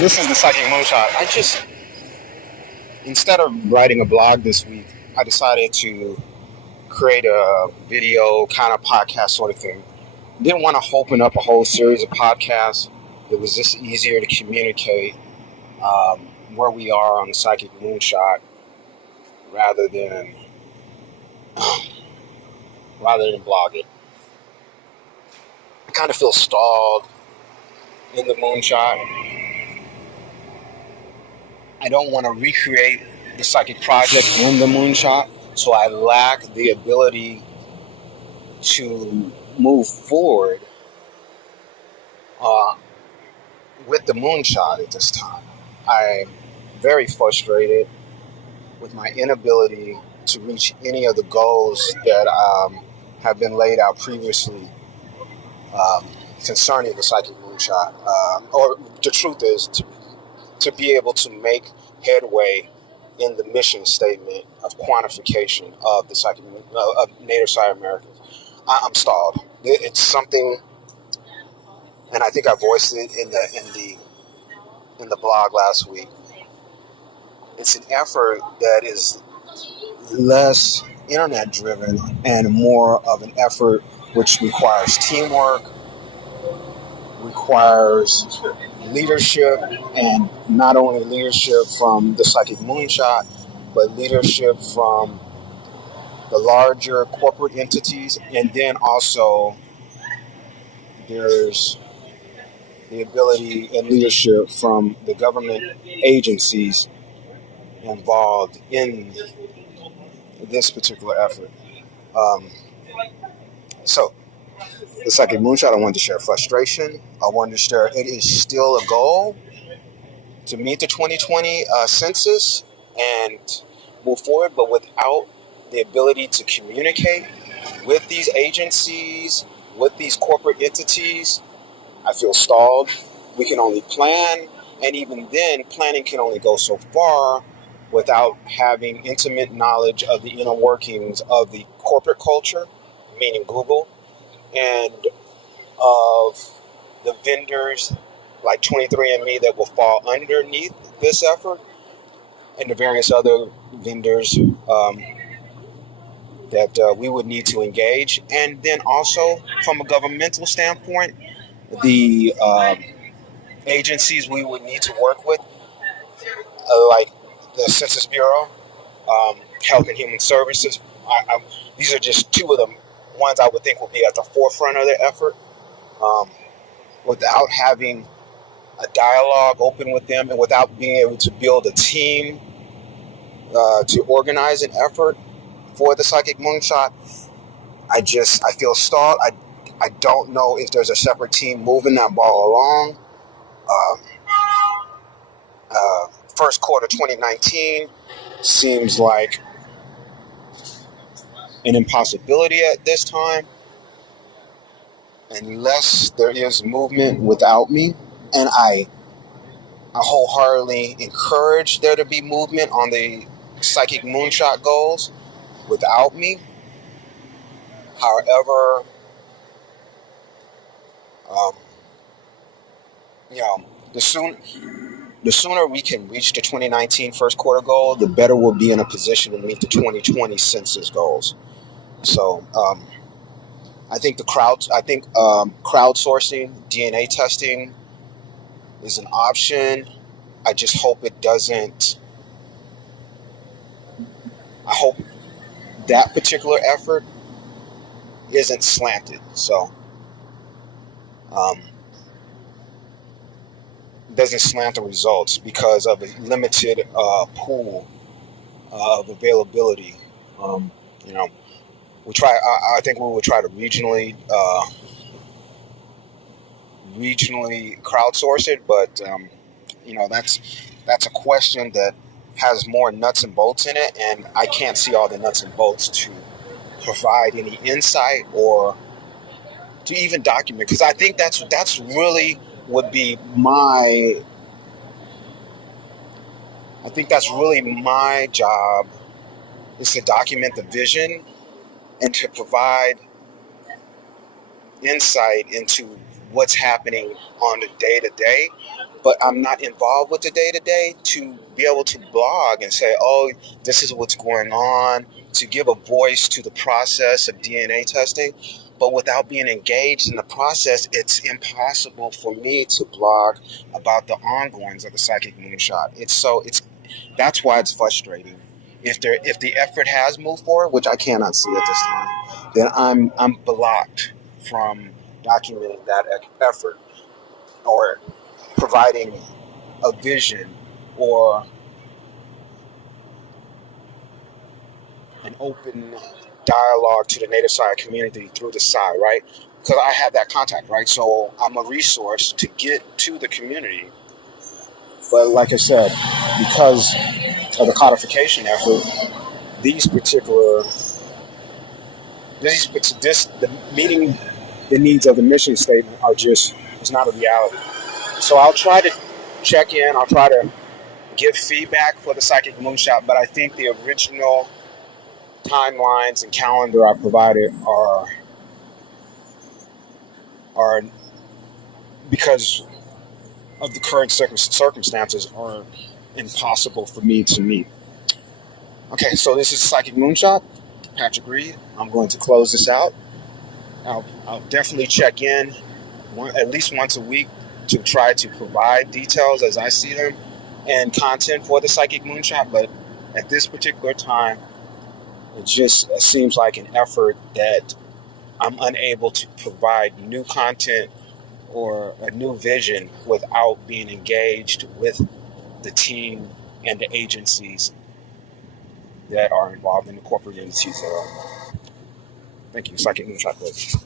This is the Psychic Moonshot. Instead of writing a blog this week, I decided to create a video kind of podcast sort of thing. Didn't want to open up a whole series of podcasts. It was just easier to communicate where we are on the Psychic Moonshot rather than blog it. I kind of feel stalled in the Moonshot. I don't want to recreate the psychic project in the Moonshot, so I lack the ability to move forward uh, with the Moonshot at this time. I'm very frustrated with my inability to reach any of the goals that have been laid out previously um, concerning the psychic Moonshot. Or the truth is, to be able to make headway in the mission statement of quantification of the psychic of Native Side Americans. I'm stalled. It's something, and I think I voiced it in the blog last week. It's an effort that is less internet driven and more of an effort which requires teamwork, requires leadership, and not only leadership from the Psychic Moonshot, but leadership from the larger corporate entities, and then also there's the ability and leadership from the government agencies involved in this particular effort. Um, so, the Psychic Moonshot, I wanted to share frustration. I wanted to share it is still a goal to meet the 2020 census and move forward, but without the ability to communicate with these agencies, with these corporate entities, I feel stalled. We can only plan, and even then, planning can only go so far without having intimate knowledge of the inner workings of the corporate culture, meaning Google, and of the vendors like 23andMe that will fall underneath this effort, and the various other vendors that we would need to engage. And then also, from a governmental standpoint, the agencies we would need to work with, like the Census Bureau, Health and Human Services. These are just two of the ones I would think would be at the forefront of their effort. Um, Without having a dialogue open with them and without being able to build a team to organize an effort for the Psychic Moonshot, I feel stalled. I don't know if there's a separate team moving that ball along. Um, First quarter 2019 seems like an impossibility at this time unless there is movement without me. And I wholeheartedly encourage there to be movement on the Psychic Moonshot goals without me. However, um, you know, the sooner we can reach the 2019 first quarter goal, the better we'll be in a position to meet the 2020 census goals. So I think crowdsourcing, DNA testing is an option. I just hope it doesn't. I hope that particular effort isn't slanted. So um, doesn't slant the results because of a limited pool of availability. Um, you know, I think we will try to regionally crowdsource it, but that's a question that has more nuts and bolts in it, and I can't see all the nuts and bolts to provide any insight or to even document, because I think that's really would be my. I think that's really my job is to document the vision and to provide insight into what's happening on the day to day, but I'm not involved with the day to day to be able to blog and say, oh, this is what's going on, to give a voice to the process of DNA testing. But without being engaged in the process, it's impossible for me to blog about the ongoings of the psychic moonshot. It's that's why it's frustrating. If the effort has moved forward, which I cannot see at this time, then I'm blocked from documenting that effort or providing a vision or an open dialogue to the Native Side community through the side, right? Because I have that contact, right? So I'm a resource to get to the community. But like I said, because of the codification effort, these particular the meeting the needs of the mission statement are just it's not a reality. So I'll try to check in. I'll try to give feedback for the psychic moonshot, but I think the original timelines and calendar I provided are because of the current circumstances are impossible for me to meet. Okay, so this is Psychic Moonshot, Patrick Reed. I'm going to close this out. I'll definitely check in at least once a week to try to provide details as I see them and content for the Psychic Moonshot. But at this particular time, it just seems like an effort that I'm unable to provide new content or a new vision without being engaged with the team and the agencies that are involved in the corporate entities. Thank you, Psychic Moonshot.